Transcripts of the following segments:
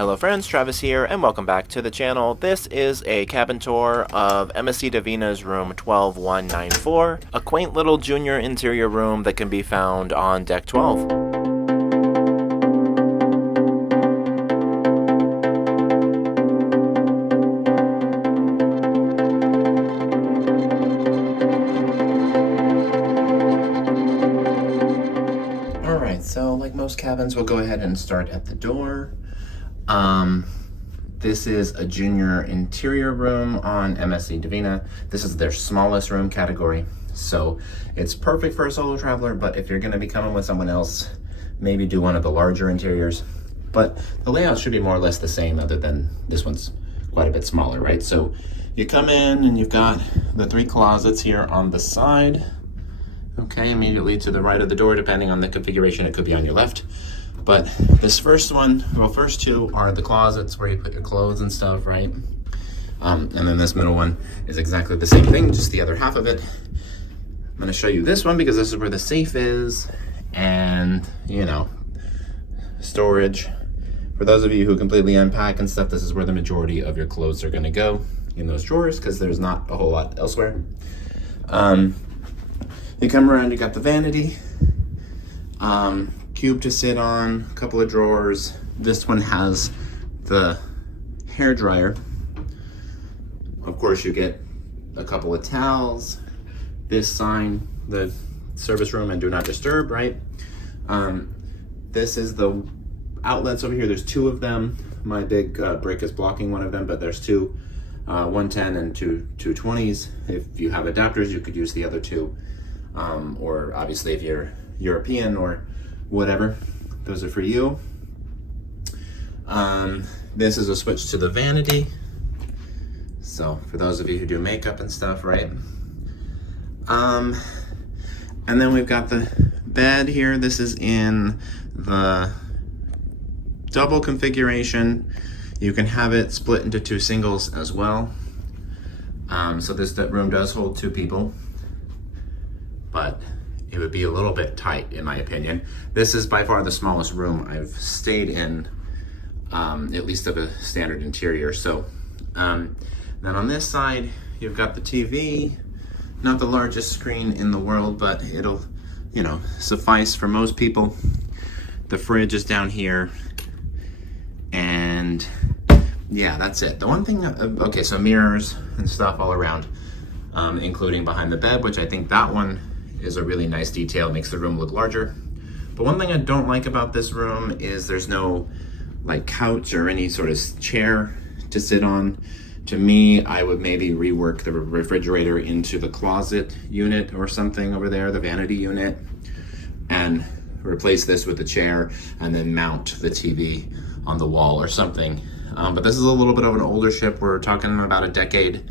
Hello friends, Travis here, and welcome back to the channel. This is a cabin tour of MSC Divina's room 12194, a quaint little junior interior room that can be found on deck 12. So like most cabins, we'll go ahead and start at the door. This is a junior interior room on MSC Divina. This is their smallest room category. So it's perfect for a solo traveler, but if you're gonna be coming with someone else, maybe do one of the larger interiors. But the layout should be more or less the same, other than this one's quite a bit smaller, right? So you come in and you've got the 3 closets here on the side. Okay, immediately to the right of the door, depending on the configuration, it could be on your left. But this first one, well, first 2 are the closets where you put your clothes and stuff, right? And then this middle one is exactly the same thing, just the other half of it. I'm gonna show you this one because this is where the safe is and, you know, storage. For those of you who completely unpack and stuff, this is where the majority of your clothes are gonna go, in those drawers, because there's not a whole lot elsewhere. You come around, you got the vanity, cube to sit on, a couple of drawers. This one has the hair dryer. Of course, you get a couple of towels. This sign, the service room and do not disturb, right? This is the outlets over here. There's 2 of them. My big brick is blocking one of them, but there's 2, 110 and 2 220s. If you have adapters, you could use the other 2. Or obviously if you're European or whatever, those are for you. This is a switch to the vanity. So for those of you who do makeup and stuff, right? And then we've got the bed here. This is in the double configuration. You can have it split into 2 singles as well. So this room does hold 2 people. But it would be a little bit tight in my opinion. This is by far the smallest room I've stayed in, at least of a standard interior. So then on this side, you've got the TV, not the largest screen in the world, but it'll, you know, suffice for most people. The fridge is down here, and yeah, that's it. The one thing, okay, so mirrors and stuff all around, including behind the bed, which I think that one is a really nice detail, makes the room look larger. But one thing I don't like about this room is there's no like couch or any sort of chair to sit on. To me, I would maybe rework the refrigerator into the closet unit or something over there, the vanity unit, and replace this with a chair and then mount the TV on the wall or something. But this is a little bit of an older ship. We're talking about a decade.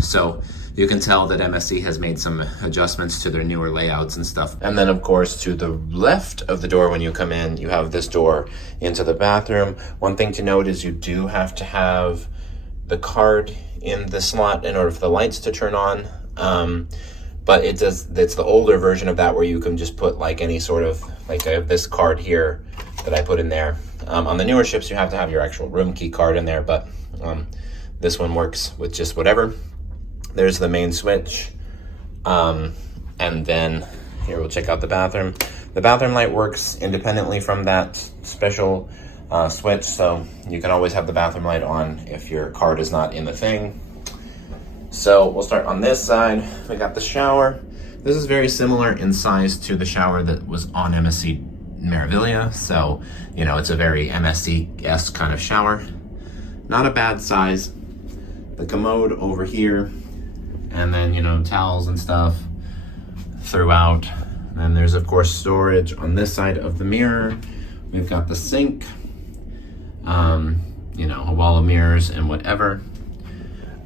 So you can tell that MSC has made some adjustments to their newer layouts and stuff. And then of course, to the left of the door when you come in, you have this door into the bathroom. One thing to note is you do have to have the card in the slot in order for the lights to turn on. But it's the older version of that where you can just put like any sort of, like I have this card here that I put in there. On the newer ships, you have to have your actual room key card in there, but this one works with just whatever. There's the main switch. And then here we'll check out the bathroom. The bathroom light works independently from that special switch, so you can always have the bathroom light on if your card is not in the thing. So we'll start on this side. We got the shower. This is very similar in size to the shower that was on MSC Meraviglia. So, you know, it's a very MSC-esque kind of shower. Not a bad size. The commode over here, and then, you know, towels and stuff throughout. And there's of course storage on this side of the mirror. We've got the sink, you know, a wall of mirrors and whatever.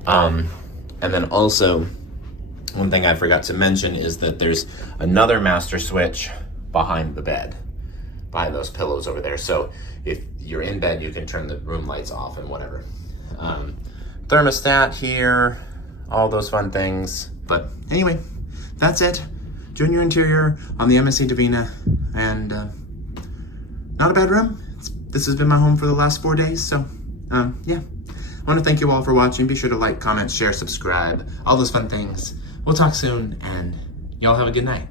And then also, one thing I forgot to mention is that there's another master switch behind the bed, behind those pillows over there. So if you're in bed, you can turn the room lights off and whatever. Thermostat here, all those fun things. But anyway, that's it. Junior interior on the MSC Divina, and not a bad room. It's this has been my home for the last 4 days. So yeah, I want to thank you all for watching. Be sure to like, comment, share, subscribe, all those fun things. We'll talk soon, and y'all have a good night.